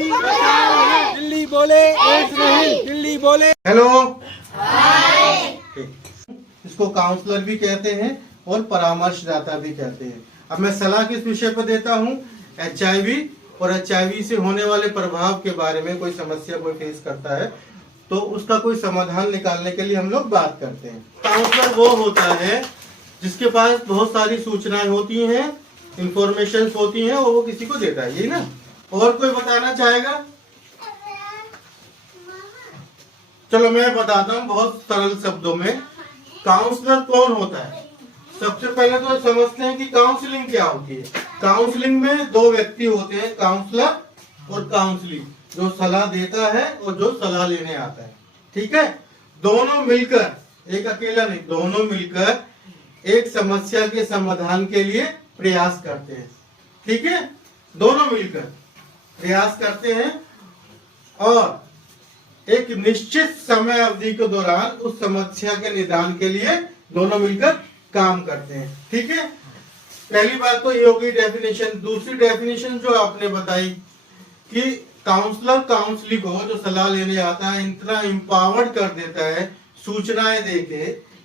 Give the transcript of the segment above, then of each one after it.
दिल्ली बोले दिल्ली बोले। हेलो, इसको काउंसलर भी कहते हैं और परामर्शदाता भी कहते हैं। अब मैं सलाह किस विषय पर देता हूँ? HIV और HIV से होने वाले प्रभाव के बारे में। कोई समस्या कोई फेस करता है तो उसका कोई समाधान निकालने के लिए हम लोग बात करते हैं। काउंसलर वो होता है जिसके पास बहुत सारी सूचनाएं होती हैं, इंफॉर्मेशन होती हैं और वो किसी को देता है, यही ना? और कोई बताना चाहेगा? चलो मैं बताता हूँ बहुत सरल शब्दों में। काउंसलर कौन होता है? सबसे पहले तो समझते हैं कि काउंसलिंग क्या होती है। काउंसलिंग में दो व्यक्ति होते हैं, काउंसलर और काउंसलिंग, जो सलाह देता है और जो सलाह लेने आता है। ठीक है, दोनों मिलकर, एक अकेला नहीं, दोनों मिलकर एक समस्या के समाधान के लिए प्रयास करते हैं। ठीक है, दोनों मिलकर प्रयास करते हैं और एक निश्चित समय अवधि के दौरान उस समस्या के निदान के लिए दोनों मिलकर काम करते हैं। ठीक है, पहली बात तो ये होगी डेफिनेशन। दूसरी डेफिनेशन जो आपने बताई कि काउंसलर काउंसली को, जो सलाह लेने आता है, इतना एम्पावर्ड कर देता है सूचनाएं देके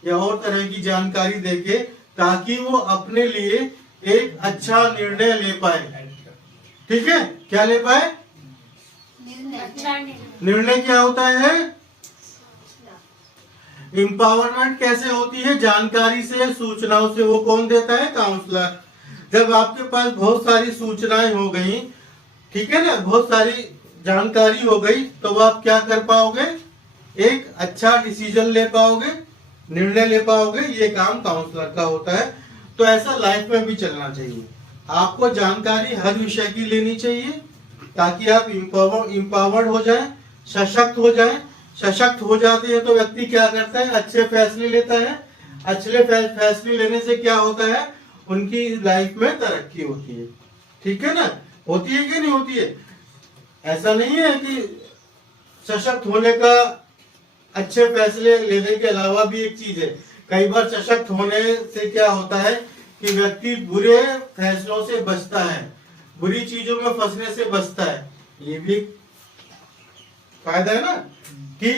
या और तरह की जानकारी देके, ताकि वो अपने लिए एक अच्छा निर्णय ले पाए। ठीक है, क्या ले पाए? निर्णय क्या होता है? एम्पावरमेंट कैसे होती है? जानकारी से, सूचनाओं से। वो कौन देता है? काउंसलर। जब आपके पास बहुत सारी सूचनाएं हो गई, ठीक है ना, बहुत सारी जानकारी हो गई, तो आप क्या कर पाओगे? एक अच्छा डिसीजन ले पाओगे, निर्णय ले पाओगे। ये काम काउंसलर का होता है। तो ऐसा लाइफ में भी चलना चाहिए। आपको जानकारी हर विषय की लेनी चाहिए ताकि आप इम्पावर्ड हो जाएं, सशक्त हो जाएं। सशक्त हो जाते हैं तो व्यक्ति क्या करता है? अच्छे फैसले लेता है। अच्छे फैसले लेने से क्या होता है? उनकी लाइफ में तरक्की होती है। ठीक है ना? होती है कि नहीं होती है? ऐसा नहीं है कि सशक्त होने का अच्छे फैसले लेने के अलावा भी एक चीज है। कई बार सशक्त होने से क्या होता है कि व्यक्ति बुरे फैसलों से बचता है, बुरी चीजों में फंसने से बचता है। ये भी फायदा है ना कि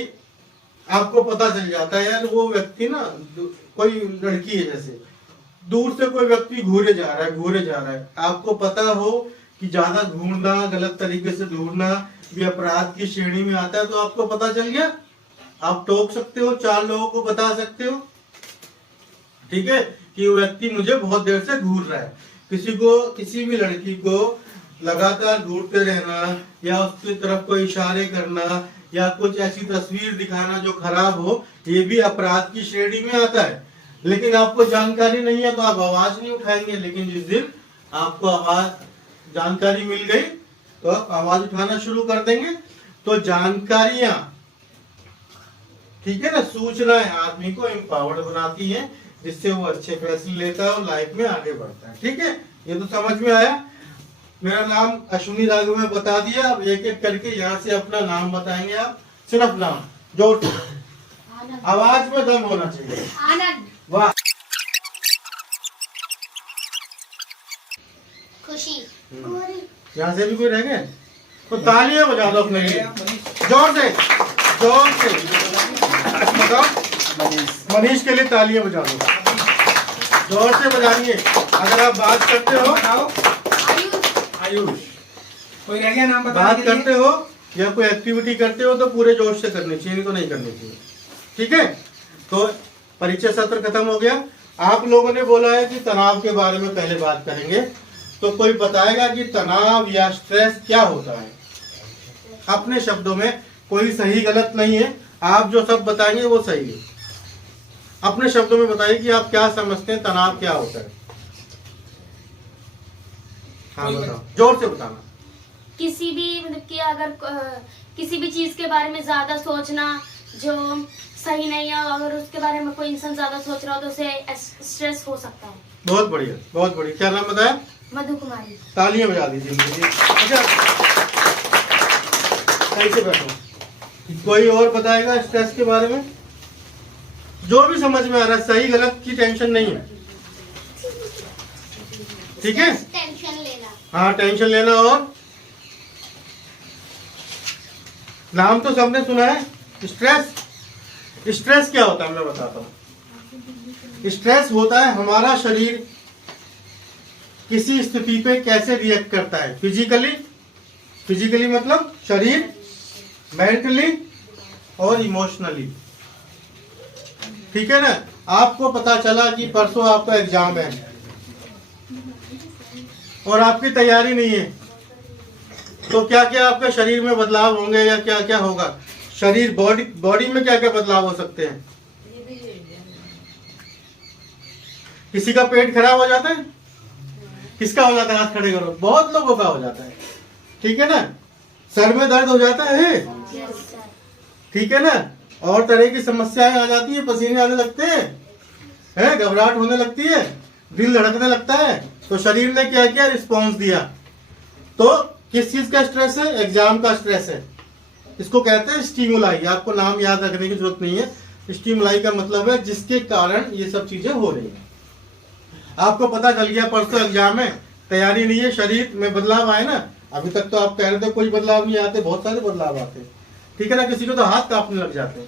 आपको पता चल जाता है यार वो व्यक्ति ना, कोई लड़की है जैसे, दूर से कोई व्यक्ति घूरे जा रहा है, आपको पता हो कि ज्यादा घूरना, गलत तरीके से ढूंढना भी अपराध की श्रेणी में आता है, तो आपको पता चल गया, आप टोक सकते हो, 4 लोगों को बता सकते हो। ठीक है, कि वो व्यक्ति मुझे बहुत देर से घूर रहा है। किसी भी लड़की को लगातार घूरते रहना या उसकी तरफ कोई इशारे करना या कुछ ऐसी तस्वीर दिखाना जो खराब हो, ये भी अपराध की श्रेणी में आता है। लेकिन आपको जानकारी नहीं है तो आप आवाज नहीं उठाएंगे। लेकिन जिस दिन आपको जानकारी मिल गई तो आप आवाज उठाना शुरू कर देंगे। तो जानकारियां, ठीक है ना, सूचनाएं आदमी को एम्पावर्ड बनाती हैं, जिससे वो अच्छे फैसले लेता है और लाइफ में आगे बढ़ता है। ठीक है, ये तो समझ में आया। मेरा नाम अश्विनी राघव में बता दिया। अब एक एक करके यहाँ से अपना नाम बताएंगे आप, सिर्फ नाम, जोर से, आवाज में दम होना चाहिए। आनंद। वाह। खुशी। यहाँ से भी कोई रह गए तो तालियां बजा दो अपने लिए, जोर से, जोर से बताओ। मनीष के लिए तालियां बजा दो, जोर से बजाइए। अगर आप बात करते हो, आयुष, कोई रह गया नाम बता? बात करते हो या कोई एक्टिविटी करते हो तो पूरे जोश से करनी चाहिए, नहीं तो नहीं करनी चाहिए। ठीक है, तो परिचय सत्र खत्म हो गया। आप लोगों ने बोला है कि तनाव के बारे में पहले बात करेंगे, तो कोई बताएगा कि तनाव या स्ट्रेस क्या होता है? अपने शब्दों में, कोई सही गलत नहीं है, आप जो सब बताएंगे वो सही है। अपने शब्दों में बताइए कि आप क्या समझते हैं, तनाव क्या होता है। हाँ बताओ, जोर से बताना। किसी भी मतलब कि अगर किसी भी चीज के बारे में ज्यादा सोचना जो सही नहीं है, अगर उसके बारे में कोई इंसान ज्यादा सोच रहा हो तो उसे स्ट्रेस हो सकता है। बहुत बढ़िया, बहुत बढ़िया। क्या नाम बताया? मधु कुमारी। तालियां बजा दीजिए मुझे। अच्छा, सही से बैठो। कोई और बताएगा स्ट्रेस के बारे में? जो भी समझ में आ रहा है, सही गलत की टेंशन नहीं है। ठीक है, टेंशन लेना। हाँ टेंशन लेना और नाम तो सबने सुना है, स्ट्रेस। स्ट्रेस क्या होता है मैं बताता हूँ। स्ट्रेस होता है हमारा शरीर किसी स्थिति पे कैसे रिएक्ट करता है फिजिकली। फिजिकली मतलब शरीर, मेंटली और इमोशनली। ठीक है ना। आपको पता चला कि परसों आपका एग्जाम है और आपकी तैयारी नहीं है, तो क्या क्या आपके शरीर में बदलाव होंगे या क्या क्या होगा? शरीर, बॉडी में क्या क्या बदलाव हो सकते हैं? किसी का पेट खराब हो जाता है, किसका हो जाता है? हाथ खड़े करो। बहुत लोगों का हो जाता है। ठीक है ना। सर में दर्द हो जाता है। ठीक है ना। और तरह की समस्याएं आ जाती है, पसीने आने लगते हैं, घबराहट होने लगती है, दिल धड़कने लगता है। तो शरीर ने क्या किया? रिस्पॉन्स दिया। तो किस चीज का स्ट्रेस है? एग्जाम का स्ट्रेस है। इसको कहते हैं स्टिमुलाई। आपको नाम याद रखने की जरूरत नहीं है। स्टिमुलाई का मतलब है जिसके कारण ये सब चीजें हो रही है। आपको पता चल गया परसों एग्जाम है, तैयारी नहीं है, शरीर में बदलाव आए ना। अभी तक तो आप कह रहे थे कोई बदलाव नहीं आते, बहुत सारे बदलाव आते हैं। ठीक है ना। किसी को तो हाथ कांपने लग जाते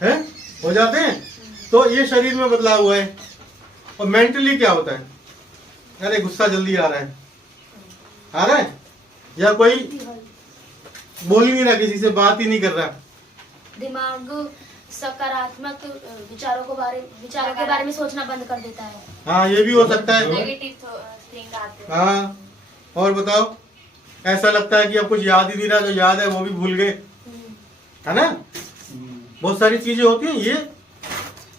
हैं, हो जाते हैं। तो ये शरीर में बदलाव हुआ है। और मेंटली क्या होता है? अरे गुस्सा जल्दी आ रहा है, या कोई बोल ही नहीं रहा, किसी से बात ही नहीं कर रहा। दिमाग सकारात्मक विचारों के बारे में सोचना बंद कर देता है। हाँ, ये भी हो सकता है। नेगेटिव थिंक आते हैं। हाँ, और बताओ, ऐसा लगता है कि अब कुछ याद ही नहीं रहा, जो याद है वो भी भूल गए, है ना। बहुत सारी चीजें होती हैं, ये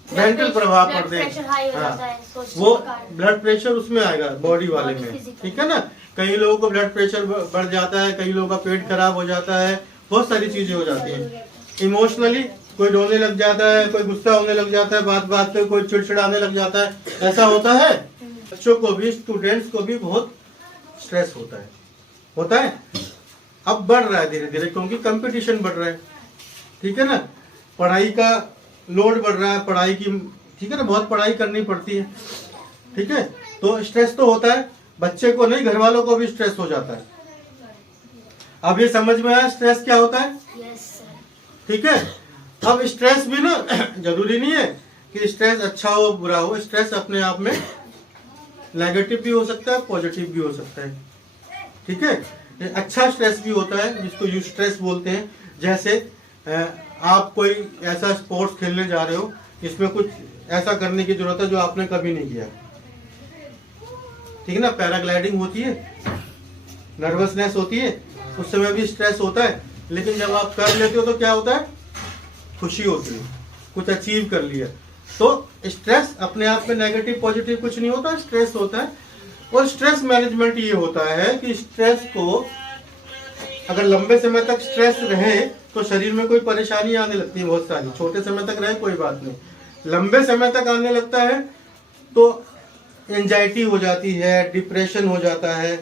मेंटल प्रभाव पड़ते हैं। हाँ, वो ब्लड प्रेशर उसमें आएगा, बॉडी वाले में। ठीक है ना। कई लोगों को ब्लड प्रेशर बढ़ जाता है, कई लोगों का पेट खराब हो जाता है, बहुत सारी चीजें हो जाती हैं। इमोशनली कोई रोने लग जाता है, कोई गुस्सा होने लग जाता है, बात बात पे कोई चिड़चिड़ाने लग जाता है, ऐसा होता है। बच्चों को भी, स्टूडेंट्स को भी बहुत स्ट्रेस होता है। अब बढ़ रहा है धीरे धीरे, क्योंकि कंपटीशन बढ़ रहा है। ठीक है ना। पढ़ाई का लोड बढ़ रहा है, पढ़ाई की, ठीक है ना, बहुत पढ़ाई करनी पड़ती है। ठीक है। तो स्ट्रेस तो होता है, बच्चे को नहीं, घर वालों को भी स्ट्रेस हो जाता है। अब ये समझ में आया स्ट्रेस क्या होता है? ठीक है। अब स्ट्रेस भी ना जरूरी नहीं है कि स्ट्रेस अच्छा हो बुरा हो। स्ट्रेस अपने आप में नेगेटिव भी हो सकता है, पॉजिटिव भी हो सकता है। ठीक है। अच्छा स्ट्रेस भी होता है जिसको यू स्ट्रेस बोलते हैं। जैसे आप कोई ऐसा स्पोर्ट्स खेलने जा रहे हो जिसमें कुछ ऐसा करने की जरूरत है जो आपने कभी नहीं किया। ठीक है ना। पैराग्लाइडिंग होती है, नर्वसनेस होती है, उस समय भी स्ट्रेस होता है। लेकिन जब आप कर लेते हो तो क्या होता है? खुशी होती है, कुछ अचीव कर लिया। तो स्ट्रेस अपने आप में नेगेटिव पॉजिटिव कुछ नहीं होता, स्ट्रेस होता है। और स्ट्रेस मैनेजमेंट ये होता है कि स्ट्रेस को अगर लंबे समय तक स्ट्रेस रहे तो शरीर में कोई परेशानी आने लगती है बहुत सारी। छोटे समय तक रहे कोई बात नहीं, लंबे समय तक आने लगता है तो एंजाइटी हो जाती है, डिप्रेशन हो जाता है।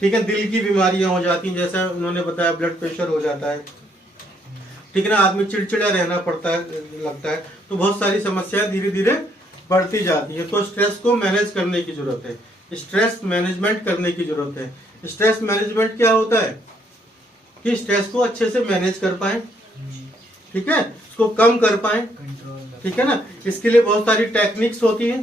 ठीक है। दिल की बीमारियां हो जाती हैं, जैसा उन्होंने बताया, ब्लड प्रेशर हो जाता है। ठीक है ना। आदमी चिड़चिड़ा रहना पड़ता है, लगता है। तो बहुत सारी समस्याएं धीरे धीरे बढ़ती जाती है। तो स्ट्रेस को मैनेज करने की जरूरत है, स्ट्रेस मैनेजमेंट करने की जरूरत है। स्ट्रेस मैनेजमेंट क्या होता है? कि स्ट्रेस को अच्छे से मैनेज कर पाए। ठीक है। इसको कम कर पाए। ठीक है ना। इसके लिए बहुत सारी टेक्निक्स होती हैं।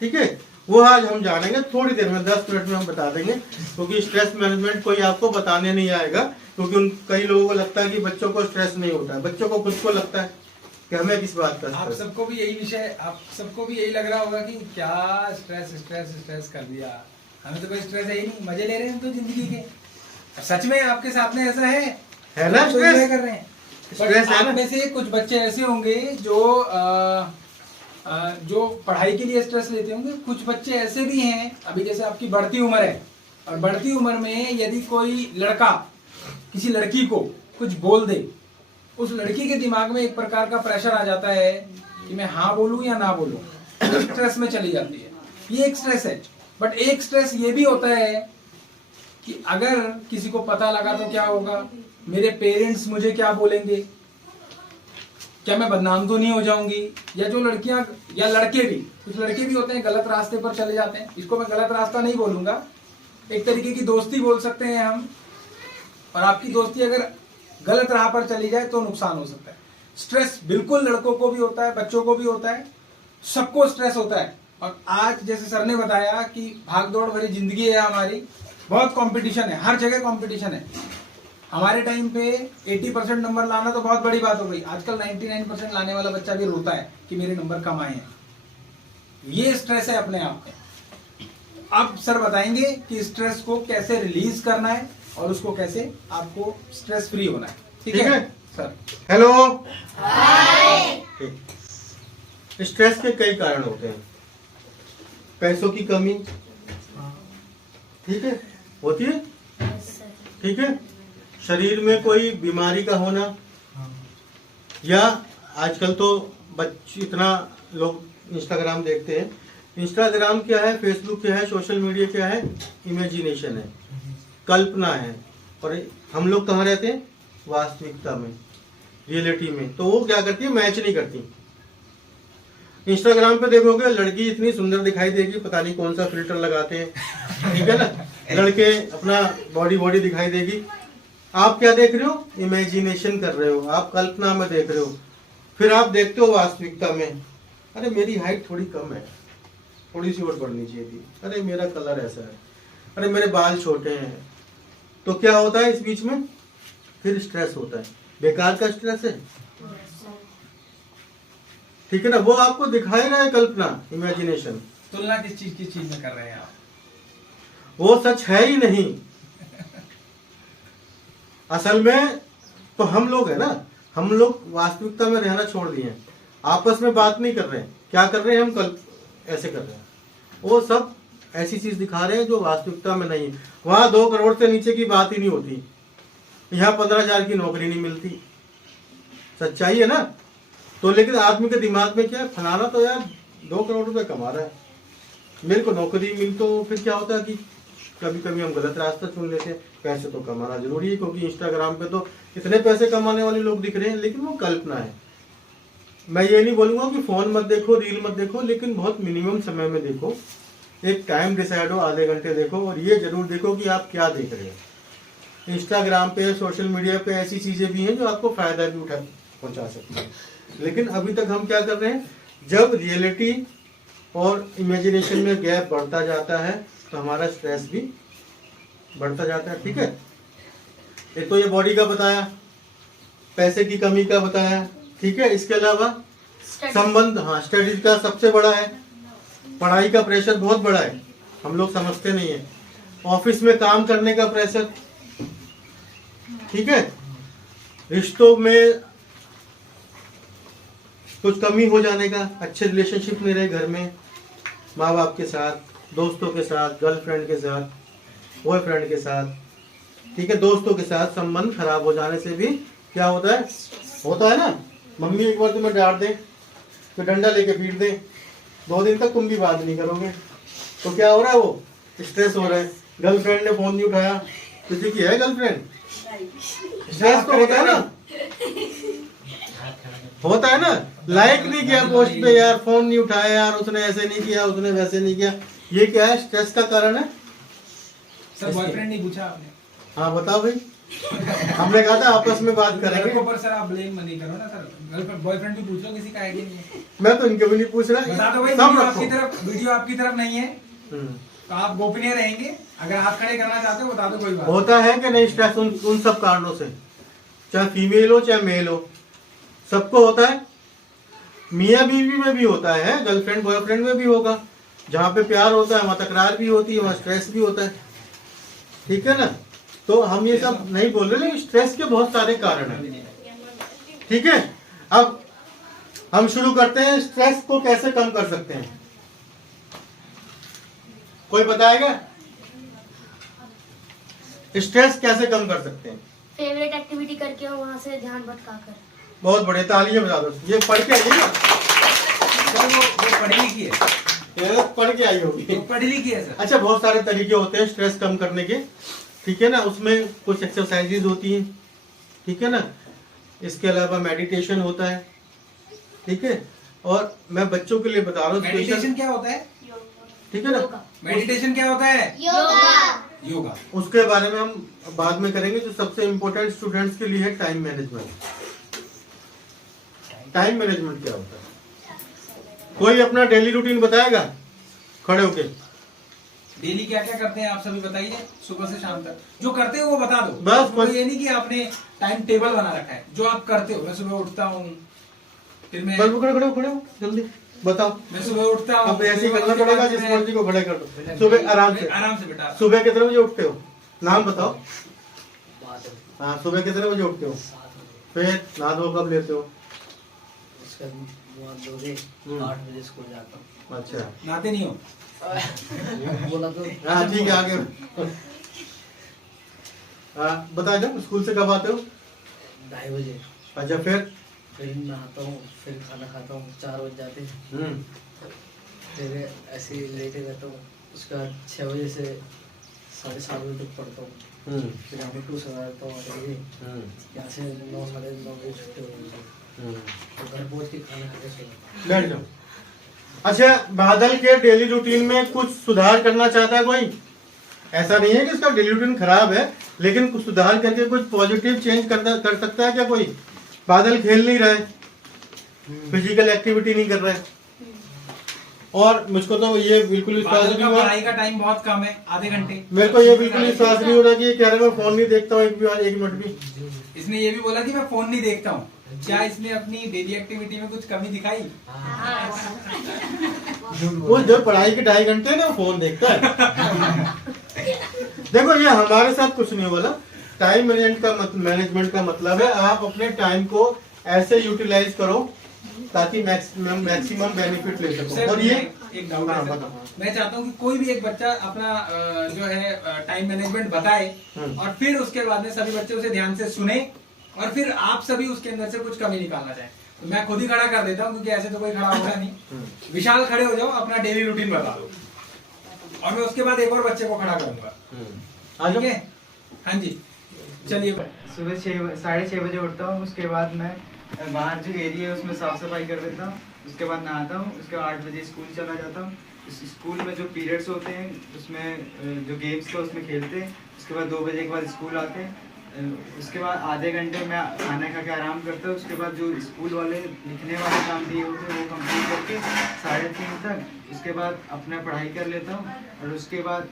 ठीक है। वो आज हम जानेंगे थोड़ी देर में, 10 मिनट में हम बता देंगे, क्योंकि स्ट्रेस मैनेजमेंट कोई आपको बताने नहीं आएगा। क्योंकि कई लोगों को लगता है कि बच्चों को स्ट्रेस नहीं होता है, बच्चों को खुद को लगता है कि हमें किस बात का। आप सबको भी यही विषय, आप सबको भी यही लग रहा होगा कि क्या स्ट्रेस स्ट्रेस स्ट्रेस कर दिया, हमें तो कोई स्ट्रेस है ही नहीं, मजे ले रहे हैं हम तो जिंदगी के। सच में आपके साथ में ऐसा है ना? स्ट्रेस कर रहे हैं। स्ट्रेस है आप में से कुछ बच्चे ऐसे होंगे जो पढ़ाई के लिए स्ट्रेस लेते होंगे। कुछ बच्चे ऐसे भी हैं, अभी जैसे आपकी बढ़ती उम्र है, और बढ़ती उम्र में यदि कोई लड़का किसी लड़की को कुछ बोल दे, उस लड़की के दिमाग में एक प्रकार का प्रेशर आ जाता है कि मैं हाँ बोलूं या ना बोलूं, तो स्ट्रेस में चली जाती है। ये एक स्ट्रेस है। बट एक स्ट्रेस ये भी होता है कि अगर किसी को पता लगा तो क्या होगा, मेरे पेरेंट्स मुझे क्या बोलेंगे, क्या मैं बदनाम तो नहीं हो जाऊंगी। या जो लड़कियां या लड़के भी, कुछ लड़के भी होते हैं गलत रास्ते पर चले जाते हैं। इसको मैं गलत रास्ता नहीं बोलूंगा, एक तरीके की दोस्ती बोल सकते हैं हम। और आपकी दोस्ती अगर गलत राह पर चली जाए तो नुकसान हो सकता है। स्ट्रेस बिल्कुल लड़कों को भी होता है, बच्चों को भी होता है, सबको स्ट्रेस होता है। और आज जैसे सर ने बताया कि भागदौड़ भरी जिंदगी है हमारी, बहुत कंपटीशन है, हर जगह कंपटीशन है। हमारे टाइम पे 80% नंबर लाना तो बहुत बड़ी बात हो गई, आजकल 99% लाने वाला बच्चा भी रोता है कि मेरे नंबर कम आए हैं। ये स्ट्रेस है अपने आप में। अब सर बताएंगे कि स्ट्रेस को कैसे रिलीज करना है और उसको कैसे आपको स्ट्रेस फ्री होना है। ठीक है सर? हेलो। स्ट्रेस के कई कारण होते हैं। पैसों की कमी, ठीक है, होती है, ठीक है। शरीर में कोई बीमारी का होना, या आजकल तो बच्चे इतना लोग इंस्टाग्राम देखते हैं। इंस्टाग्राम क्या है, फेसबुक क्या है, सोशल मीडिया क्या है? इमेजिनेशन है, कल्पना है। और हम लोग कहाँ रहते हैं? वास्तविकता में, रियलिटी में। तो वो क्या करती है? मैच नहीं करती। इंस्टाग्राम पे देखोगे लड़की इतनी सुंदर दिखाई देगी, पता नहीं कौन सा फिल्टर लगाते हैं, ठीक है ना। लड़के अपना बॉडी दिखाई देगी। आप क्या देख रहे हो? इमेजिनेशन कर रहे हो, आप कल्पना में देख रहे हो। फिर आप देखते हो वास्तविकता में, अरे मेरी हाइट थोड़ी कम है, थोड़ी सी और बढ़नी चाहिए थी, अरे मेरा कलर ऐसा है, अरे मेरे बाल छोटे हैं। तो क्या होता है इस बीच में? फिर स्ट्रेस होता है, बेकार का स्ट्रेस है, ठीक है ना। वो आपको दिखाई रहा है कल्पना, इमेजिनेशन। तुलना किस चीज में कर रहे हैं आप? वो सच है ही नहीं। असल में तो हम लोग है ना, हम लोग वास्तविकता में रहना छोड़ दिए हैं, आपस में बात नहीं कर रहे हैं। क्या कर रहे हैं? हम कल ऐसे कर रहे हैं। वो सब ऐसी चीज दिखा रहे हैं जो वास्तविकता में नहीं है। वहां 2 करोड़ से नीचे की बात ही नहीं होती, यहाँ 15,000 की नौकरी नहीं मिलती। सच्चाई है ना। तो लेकिन आदमी के दिमाग में क्या है? फलाना तो यार 2 करोड़ रुपए कमा रहा है, मेरे को नौकरी मिल। तो फिर क्या होता है कि कभी कभी हम गलत रास्ता चुन लेते हैं। पैसे तो कमाना जरूरी है, क्योंकि इंस्टाग्राम पे तो इतने पैसे कमाने वाले लोग दिख रहे हैं, लेकिन वो कल्पना है। मैं ये नहीं बोलूंगा कि फोन मत देखो, रील मत देखो, लेकिन बहुत मिनिमम समय में देखो। एक टाइम डिसाइड हो, आधे घंटे देखो, और ये जरूर देखो कि आप क्या देख रहे हो। इंस्टाग्राम पे, सोशल मीडिया पे ऐसी चीजें भी हैं जो आपको फायदा भी पहुंचा सकती है। लेकिन अभी तक हम क्या कर रहे हैं? जब रियलिटी और इमेजिनेशन में गैप बढ़ता जाता है तो हमारा स्ट्रेस भी बढ़ता जाता है, ठीक है। एक तो ये बॉडी का बताया, पैसे की कमी का बताया, ठीक है। इसके अलावा संबंध, हाँ, स्टडीज का सबसे बड़ा है। पढ़ाई का प्रेशर बहुत बड़ा है, हम लोग समझते नहीं है। ऑफिस में काम करने का प्रेशर, ठीक है। रिश्तों में कुछ कमी हो जाने का, अच्छे रिलेशनशिप नहीं रहे घर में, माँ बाप के साथ, दोस्तों के साथ, गर्लफ्रेंड के साथ, बॉयफ्रेंड के साथ, ठीक है, दोस्तों के साथ संबंध खराब हो जाने से भी क्या होता है? होता है ना। मम्मी एक बार तुम्हें डांट दे तो डंडा लेके पीट दे, 2 दिन तक तुम भी बात नहीं करोगे, तो क्या हो रहा है? वो स्ट्रेस हो रहा है। गर्लफ्रेंड ने फोन नहीं उठाया, किसी की है गर्लफ्रेंड, स्ट्रेस तो होता है ना, होता है ना। लाइक नहीं किया पोस्ट पे, यार फोन नहीं उठाया, यार उसने ऐसे नहीं किया, उसने वैसे नहीं किया। ये क्या है? स्ट्रेस का कारण है। सर बॉयफ्रेंड नहीं पूछा आपने? हाँ बताओ भाई। हमने कहा था आपस में बात करेंगे। लड़कों पर सर आप ब्लेम नहीं करो ना सर, गर्लफ्रेंड बॉयफ्रेंड भी पूछ लो, किसी का आइडिया नहीं है। मैं तो इनके भी नहीं पूछ रहा, बता दो भाई, वीडियो आपकी तरफ नहीं है तो आप गोपनीय रहेंगे। अगर हाथ खड़े करना चाहते हो बता दो, कोई बात। होता है कि नहीं स्ट्रेस उन सब कारणों से, चाहे फीमेल हो चाहे मेल हो, सबको होता है। मियाँ बीवी में भी होता है, गर्लफ्रेंड बॉयफ्रेंड में भी होगा। जहाँ पे प्यार होता है वहाँ तकरार भी होती है, वहाँ स्ट्रेस भी होता है, ठीक है ना। तो हम ये सब नहीं बोल रहे, लेकिन स्ट्रेस के बहुत सारे कारण हैं, ठीक है। अब हम शुरू करते हैं, स्ट्रेस को कैसे कम कर सकते हैं। कोई बताएगा स्ट्रेस कैसे कम कर सकते हैं? फेवरेट एक्टिविटी करके और वहाँ से ध्यान भटका कर। बहुत बढ़िया, तालियां बजा दो। ये पढ़ के आई ना, वो पढ़ी लिखी है, ये पढ़ के आई होगी। वो पढ़ी लिखी है सर। अच्छा, बहुत सारे तरीके होते हैं स्ट्रेस कम करने के, ठीक है ना। उसमें कुछ एक्सरसाइजेज होती हैं, ठीक है ना। इसके अलावा मेडिटेशन होता है, ठीक है। और मैं बच्चों के लिए बता रहा हूँ, मेडिटेशन क्या होता है? ठीक है ना। मेडिटेशन क्या होता है? योगा। योगा। उसके बारे में हम बाद में करेंगे। जो सबसे इम्पोर्टेंट स्टूडेंट्स के लिए है टाइम मैनेजमेंट। टाइम मैनेजमेंट क्या होता है? कोई अपना डेली रूटीन बताएगा खड़े होके? डेली क्या क्या करते हैं आप सभी बताइए, सुबह से शाम तक जो करते हो वो बता दो। बस कोई ये नहीं कि आपने टाइम टेबल बना रखा है, जो आप करते हो। मैं सुबह उठता हूँ, फिर मैं खड़े हो जल्दी बताओ। मैं सुबह उठता हूँ, अब ऐसे ही करना पड़ेगा, जिस मर्जी को खड़े कर दो। सुबह आराम से बेटा। सुबह कितने बजे उठते हो? नाम बताओ। हाँ, सुबह कितने बजे उठते हो? फिर नहा धो कब लेते हो? 8 बजे स्कूल जाता हूँ। अच्छा, नहाते नहीं हो? बोला तो हाँ ठीक है, आगे। हाँ बता दो, स्कूल से कब आते हो? 2:30 बजे। अच्छा, फिर नहाता हूँ, फिर खाना खाता हूँ, 4 बज जाते हैं। फिर ऐसे ही लेटे रहता हूँ। उसके बाद 6 बजे से 7:30 बजे तक पढ़ता हूँ। फिर यहाँ पर ट्यूशन रहता हूँ 8 बजे। यहाँ से 9 साढ़े 9 बजे छुट्टी हो गई। तो घर पहुँच के खाना खा के सोता। बैठ जाओ। अच्छा, बादल के डेली रूटीन में कुछ सुधार करना चाहता है कोई? ऐसा नहीं है कि उसका डेली रूटीन खराब है, लेकिन कुछ सुधार करके कुछ पॉजिटिव चेंज कर सकता है क्या कोई? बादल खेल नहीं रहे, फिजिकल एक्टिविटी नहीं कर रहे, और मुझको तो ये बिल्कुल विश्वास नहीं हुआ। पढ़ाई का टाइम बहुत कम है, आधे घंटे। मेरे को ये बिल्कुल विश्वास नहीं हो रहा कि ये कह रहे मैं फोन नहीं देखता हूँ एक मिनट भी। इसने ये भी बोला कि मैं फोन नहीं देखता हूँ। क्या इसने अपनी डेली एक्टिविटी में कुछ कमी दिखाई? वो जो पढ़ाई के 2.5 घंटे ना फोन देखता है। देखो, ये हमारे साथ कुछ नहीं बोला। टाइम मैनेजमेंट का मतलब है आप अपने टाइम को ऐसे यूटिलाइज करो ताकि मैक्सिमम बेनिफिट ले सको। और ये एक डाउट है सर। मैं चाहता हूँ कि कोई भी एक बच्चा अपना जो है टाइम मैनेजमेंट बताए, और फिर उसके बाद में सभी बच्चे उसे ध्यान से सुने, और फिर आप सभी उसके अंदर से कुछ कमी निकालना चाहें। तो मैं खुद ही खड़ा कर देता हूँ, क्योंकि ऐसे तो कोई खड़ा होगा नहीं। विशाल, खड़े हो जाओ, अपना डेली रूटीन बता दो, और मैं उसके बाद एक और बच्चे को खड़ा करूंगा। ठीक है? हाँ जी, चलिए। सुबह 6:30 बजे उठता हूँ। उसके बाद मैं बाहर जो एरिया है उसमें साफ सफाई कर देता हूँ। उसके बाद नहाता हूँ। उसके बाद 8 बजे स्कूल चला जाता हूँ। स्कूल में जो पीरियड्स होते हैं उसमें जो गेम्स का उसमें खेलते हैं। उसके बाद 2 बजे के बाद स्कूल आते हैं। उसके बाद आधे घंटे मैं खाना खा के आराम करता हूँ। उसके बाद जो स्कूल वाले लिखने वाले काम दिए होते हैं वो कंप्लीट करके 3:30 तक, उसके बाद अपना पढ़ाई कर लेता हूँ। और उसके बाद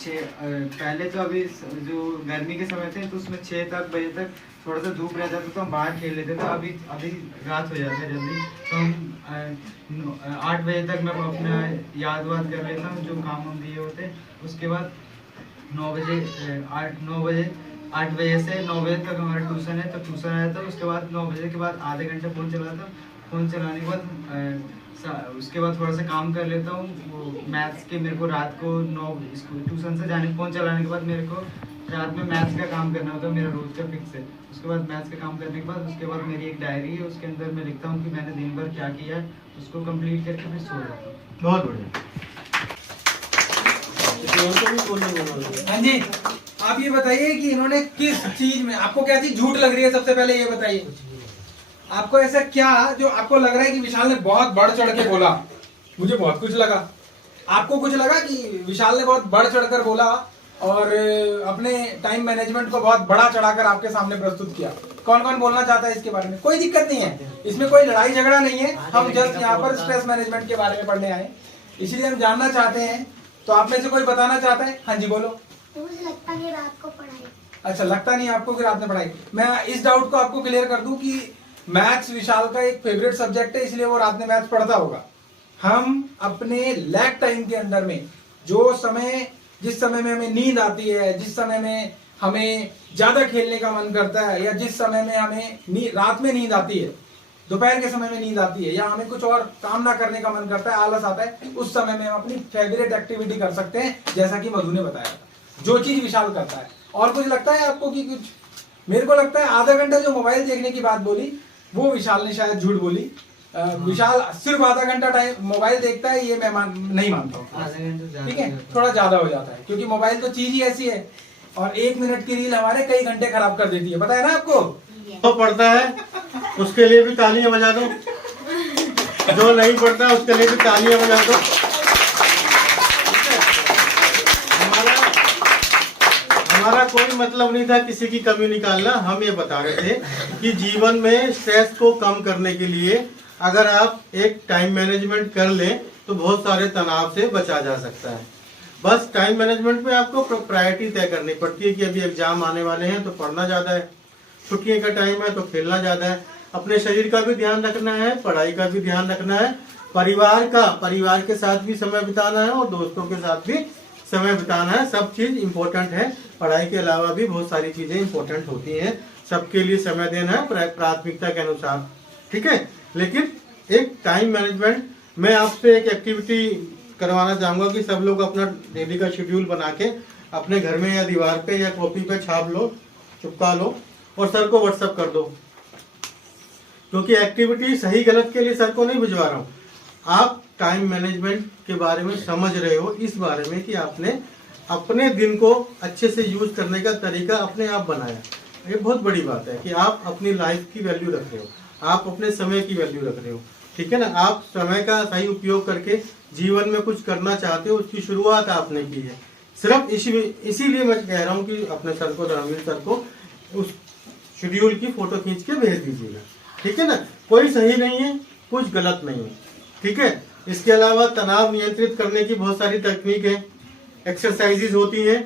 पहले तो अभी जो गर्मी के समय थे तो उसमें 6 बजे तक थोड़ा सा धूप रहता था तो हम बाहर खेल लेते थे। अभी रात हो जाता है जल्दी, तो हम 8 बजे तक मैं अपना याद कर लेता हूँ जो काम हम दिए होते हैं। उसके बाद 8 बजे से 9 बजे तक हमारा ट्यूशन है, तो ट्यूशन रहता है। उसके बाद 9 बजे के बाद आधे घंटे फ़ोन चलाता हूँ। फ़ोन चलाने के बाद उसके बाद थोड़ा सा काम कर लेता हूँ। वो मैथ्स के मेरे को रात को 9 स्कूल ट्यूशन से जाने फ़ोन चलाने के बाद मेरे को रात में मैथ्स का काम करना होता है, मेरा रोज़ का फिक्स है। उसके बाद मैथ्स का काम करने के बाद उसके बाद मेरी एक डायरी है, उसके अंदर मैं लिखता हूँ कि मैंने दिन भर क्या किया है, उसको कंप्लीट करके फिर सो जाता हूँ। बहुत बढ़िया। हाँ जी, आप ये बताइए कि इन्होंने किस चीज में, आपको क्या चीज झूठ लग रही है? सबसे पहले ये बताइए, आपको ऐसा क्या जो आपको लग रहा है कि विशाल ने बहुत बढ़ चढ़ के बोला? मुझे बहुत कुछ लगा। आपको कुछ लगा कि विशाल ने बहुत बढ़ चढ़कर बोला और अपने टाइम मैनेजमेंट को बहुत बड़ा चढ़ाकर आपके सामने प्रस्तुत किया? कौन कौन बोलना चाहता है इसके बारे में? कोई दिक्कत नहीं है, इसमें कोई लड़ाई झगड़ा नहीं है। हम जस्ट यहाँ पर स्ट्रेस मैनेजमेंट के बारे में पढ़ने आए, इसलिए हम जानना चाहते हैं। तो आप में से कोई बताना चाहता है? हाँ जी, बोलो। मुझे लगता नहीं रात को पढ़ाई। अच्छा, लगता नहीं आपको कि रात में पढ़ाई। मैं इस डाउट को आपको क्लियर कर दूं कि मैथ्स विशाल का एक फेवरेट सब्जेक्ट है, इसलिए वो रात में मैथ्स पढ़ता होगा। हम अपने लैग टाइम के अंदर में जिस समय में हमें नींद आती है, जिस समय में हमें ज्यादा खेलने का मन करता है, या जिस समय में हमें रात में नींद आती है, दोपहर के समय में नींद आती है, या हमें कुछ और काम ना करने का मन करता है, आलस आता है, उस समय में हम अपनी फेवरेट एक्टिविटी कर सकते हैं, जैसा कि मधु ने बताया था। जो चीज विशाल करता है। और कुछ लगता है आपको कि कुछ? मेरे को लगता है आधा घंटा जो मोबाइल देखने की बात बोली वो विशाल ने शायद झूठ बोली। विशाल सिर्फ आधा घंटा टाइम मोबाइल देखता है, ये मैं नहीं मानता हूँ। ठीक है, थोड़ा ज्यादा हो जाता है, क्योंकि मोबाइल तो चीज ही ऐसी है, और 1 मिनट की रील हमारे कई घंटे खराब कर देती है, पता है ना आपको? तो पढ़ता है उसके लिए भी तालियां बजा दो, जो नहीं पढ़ता उसके लिए भी तालियां बजा दो। हमारा कोई मतलब नहीं था किसी की कमी निकालना। हम ये बता रहे थे कि जीवन में स्ट्रेस को कम करने के लिए अगर आप एक टाइम मैनेजमेंट कर लें तो बहुत सारे तनाव से बचा जा सकता है। बस टाइम मैनेजमेंट में आपको प्रायोरिटी तय करनी पड़ती है कि अभी एग्जाम आने वाले हैं तो पढ़ना ज़्यादा है, छुट्टियों का टाइम है तो खेलना ज़्यादा है, अपने शरीर का भी ध्यान रखना है, पढ़ाई का भी ध्यान रखना है, परिवार के साथ भी समय बिताना है और दोस्तों के साथ भी समय बिताना है। सब चीज़ इम्पोर्टेंट है, पढ़ाई के अलावा भी बहुत सारी चीज़ें इम्पोर्टेंट होती हैं, सबके लिए समय देना है प्राथमिकता के अनुसार, ठीक है। लेकिन एक टाइम मैनेजमेंट, मैं आपसे एक एक्टिविटी करवाना चाहूँगा कि सब लोग अपना डेली का शेड्यूल बना के अपने घर में या दीवार पे या कॉपी पे छाप लो, चिपका लो और सर को व्हाट्सएप कर दो। क्योंकि एक्टिविटी सही गलत के लिए सर को नहीं भिजवा रहा हूँ, आप टाइम मैनेजमेंट के बारे में समझ रहे हो, इस बारे में कि आपने अपने दिन को अच्छे से यूज करने का तरीका अपने आप बनाया। ये बहुत बड़ी बात है कि आप अपनी लाइफ की वैल्यू रख रहे हो, आप अपने समय की वैल्यू रख रहे हो, ठीक है ना। आप समय का सही उपयोग करके जीवन में कुछ करना चाहते हो, उसकी शुरुआत आपने की है। सिर्फ इसीलिए मैं कह रहा हूँ कि अपने सर को, धर्मवीर सर को उस शेड्यूल की फोटो खींच के भेज दीजिएगा, ठीक है ना। कोई सही नहीं है, कुछ गलत नहीं है, ठीक है। इसके अलावा तनाव नियंत्रित करने की बहुत सारी तकनीक है, एक्सरसाइजेज होती हैं,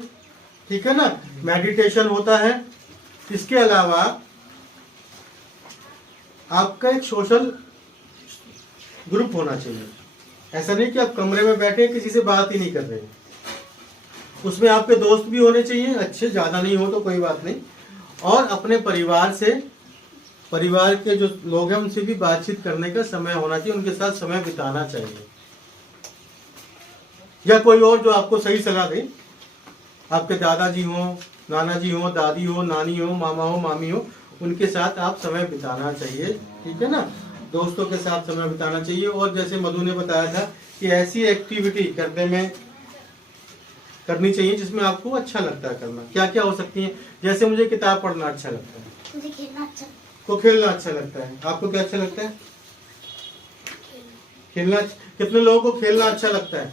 ठीक है ना, मेडिटेशन होता है। इसके अलावा आपका एक सोशल ग्रुप होना चाहिए। ऐसा नहीं कि आप कमरे में बैठे किसी से बात ही नहीं कर रहे, उसमें आपके दोस्त भी होने चाहिए, अच्छे, ज्यादा नहीं हो तो कोई बात नहीं, और अपने परिवार के जो लोग हैं उनसे भी बातचीत करने का समय होना चाहिए, उनके साथ समय बिताना चाहिए। या कोई और जो आपको सही सलाह दे, आपके दादाजी हो, नाना जी हो, दादी हो, नानी हो, मामा हो, मामी हो, उनके साथ आप समय बिताना चाहिए, ठीक है ना। दोस्तों के साथ समय बिताना चाहिए। और जैसे मधु ने बताया था कि ऐसी एक्टिविटी करनी चाहिए जिसमें आपको अच्छा लगता है करना। क्या क्या हो सकती है? जैसे मुझे किताब पढ़ना अच्छा लगता है, मुझे खेलना अच्छा, को खेलना अच्छा लगता है। आपको क्या अच्छा लगता है? खेलना। कितने लोगों को खेलना अच्छा लगता है?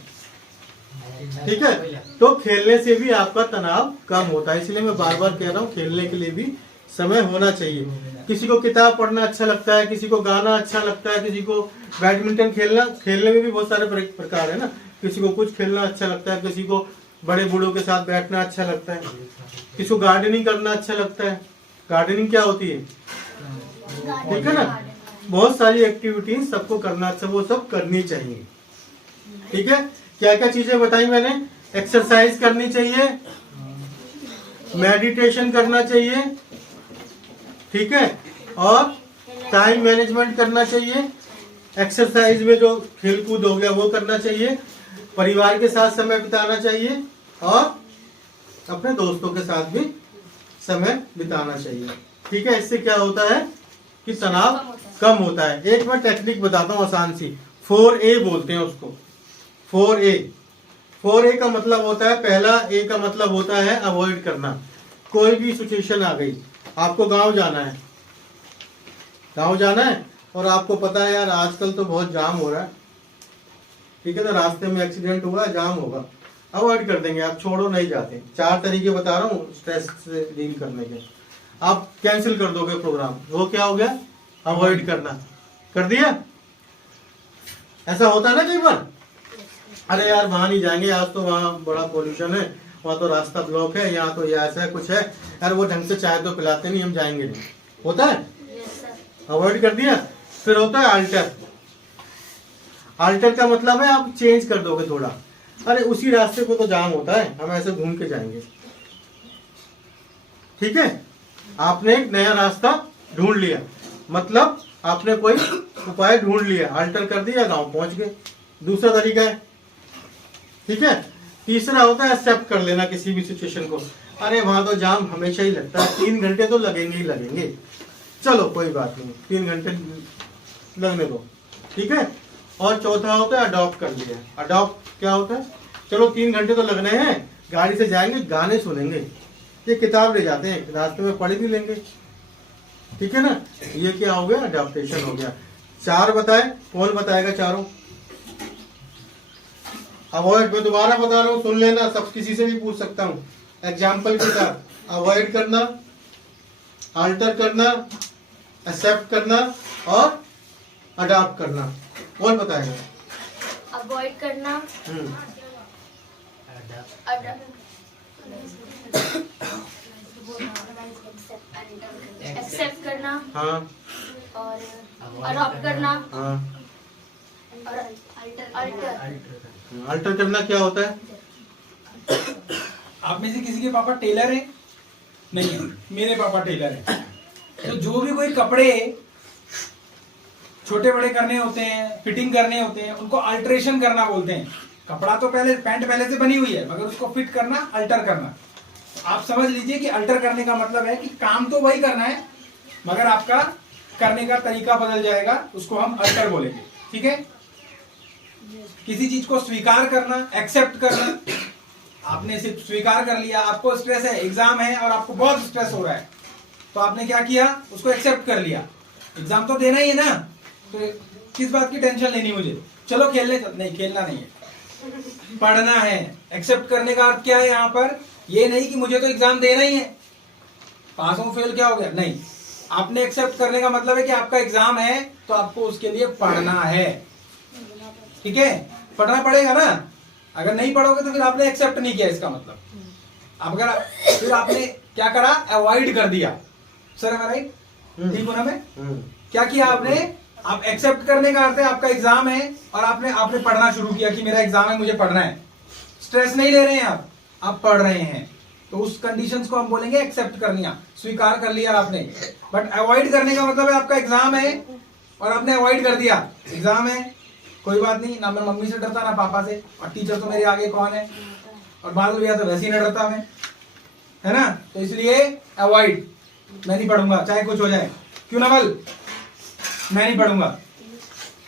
ठीक है, तो खेलने से भी आपका तनाव कम होता है। इसलिए मैं बार बार कह रहा हूँ, खेलने के लिए भी समय होना चाहिए। किसी को किताब पढ़ना अच्छा लगता है, किसी को गाना अच्छा लगता है, किसी को बैडमिंटन खेलने में भी बहुत सारे प्रकार है ना। किसी को कुछ खेलना अच्छा लगता है, किसी को बड़े बूढ़ों के साथ बैठना अच्छा लगता है, किसी को गार्डनिंग करना अच्छा लगता है। गार्डनिंग क्या होती है? ठीक है ना, बहुत सारी एक्टिविटीज सबको करना अच्छा, वो सब करनी चाहिए, ठीक है। क्या क्या चीजें बताई मैंने? एक्सरसाइज करनी चाहिए, मेडिटेशन करना चाहिए, ठीक है, और टाइम मैनेजमेंट करना चाहिए। एक्सरसाइज में जो खेलकूद हो गया वो करना चाहिए, परिवार के साथ समय बिताना चाहिए और अपने दोस्तों के साथ भी समय बिताना चाहिए, ठीक है। इससे क्या होता है कि तनाव कम होता है। एक मैं टेक्निक बताता हूँ आसान सी, 4A बोलते हैं उसको। 4A का मतलब होता है, पहला A का मतलब होता है अवॉइड करना। कोई भी सिचुएशन आ गई, आपको गांव जाना है और आपको पता है यार आजकल तो बहुत जाम हो रहा है, ठीक है ना, रास्ते में एक्सीडेंट हुआ, जाम होगा, अवॉइड कर देंगे आप, छोड़ो, नहीं जाते। 4 तरीके बता रहा हूँ स्ट्रेस से डील करने के। आप कैंसिल कर दोगे प्रोग्राम, वो क्या हो गया? अवॉइड करना। कर दिया? ऐसा होता है ना कई बार, अरे यार वहां नहीं जाएंगे, आज तो वहाँ बड़ा पोल्यूशन है, वहाँ तो रास्ता ब्लॉक है, यहाँ तो ये ऐसा है, कुछ है यार, वो ढंग से चाय तो पिलाते नहीं, हम जाएंगे नहीं। होता है? अवॉइड कर दिया। फिर होता है अल्टर। अल्टर का मतलब है आप चेंज कर दोगे थोड़ा, अरे उसी रास्ते को तो जाम होता है, हम ऐसे घूम के जाएंगे, ठीक है। आपने एक नया रास्ता ढूंढ लिया, मतलब आपने कोई उपाय ढूंढ लिया, अल्टर कर दिया, गांव पहुंच गए। दूसरा तरीका है, ठीक है। तीसरा होता है एक्सेप्ट कर लेना किसी भी सिचुएशन को, अरे वहां तो जाम हमेशा ही लगता है, 3 घंटे तो लगेंगे ही लगेंगे, चलो कोई बात नहीं, 3 घंटे लगने दो, ठीक है। और चौथा होता है अडॉप्ट कर लिया। अडॉप्ट क्या होता है? चलो 3 घंटे तो लगने हैं, गाड़ी से जाएंगे, गाने सुनेंगे, ये किताब ले जाते हैं, रास्ते में पढ़ भी लेंगे, ठीक है ना। ये क्या हो गया? अडॉप्टेशन हो गया। 4 बताए, कौन बताएगा चारों? अवॉइड, मैं दोबारा बता रहा हूँ, सुन लेना, सब किसी से भी पूछ सकता हूँ। एग्जाम्पल के साथ अवॉइड करना, अल्टर करना, एक्सेप्ट करना और अडॉप्ट करना। कौन बताएगा? अवॉइड करना, एक्सेप्ट करना हाँ और अडॉप्ट करना हाँ। और अल्टर। अल्टर करना क्या होता है? आप में से किसी के पापा टेलर हैं? नहीं है, मेरे पापा टेलर हैं। तो जो भी कोई कपड़े छोटे बड़े करने होते हैं, फिटिंग करने होते हैं, उनको अल्टरेशन करना बोलते हैं। कपड़ा तो पहले, पैंट पहले से बनी हुई है, मगर उसको फिट करना, अल्टर करना। आप समझ लीजिए कि अल्टर करने का मतलब है कि काम तो वही करना है, मगर आपका करने का तरीका बदल जाएगा, उसको हम अल्टर बोलेंगे। ठीक है? किसी चीज को स्वीकार करना, एक्सेप्ट करना। आपने सिर्फ स्वीकार कर लिया, आपको स्ट्रेस है, एग्जाम है और आपको बहुत स्ट्रेस हो रहा है, तो आपने क्या किया? उसको एक्सेप्ट कर लिया। एग्जाम तो देना ही है ना, तो किस बात की टेंशन लेनी मुझे, चलो खेलने नहीं, खेलना नहीं है, पढ़ना है। एक्सेप्ट करने का अर्थ क्या है यहाँ पर? ये नहीं कि मुझे तो एग्जाम देना ही है, पास हो फेल क्या हो गया, नहीं। आपने एक्सेप्ट करने का मतलब है कि आपका एग्जाम है तो आपको उसके लिए पढ़ना है। ठीक है? पढ़ना पड़ेगा ना, अगर नहीं पढ़ोगे तो फिर आपने एक्सेप्ट नहीं किया, इसका मतलब। अब अगर फिर आपने क्या करा? अवॉइड कर दिया। सर है राइट? ठीक हो ना? मैं क्या किया आपने? आप एक्सेप्ट करने का अर्थ है आपका एग्जाम है और आपने पढ़ना शुरू किया कि मेरा एग्जाम है, मुझे पढ़ना है। स्ट्रेस नहीं ले रहे हैं आप पढ़ रहे हैं, तो उस कंडीशंस को हम बोलेंगे एक्सेप्ट करनिया। स्वीकार कर लिया आपने। बट अवॉइड करने का मतलब है आपका एग्जाम है और आपने अवॉइड कर दिया। एग्जाम है, कोई बात नहीं, ना मैं मम्मी से डरता ना पापा से, और टीचर तो मेरे आगे कौन है, और बादल भैया तो वैसे ही न डरता मैं, है ना? तो इसलिए अवॉइड, मैं नहीं पढ़ूंगा चाहे कुछ हो जाए। क्यों नवल? मैं नहीं पढ़ूंगा।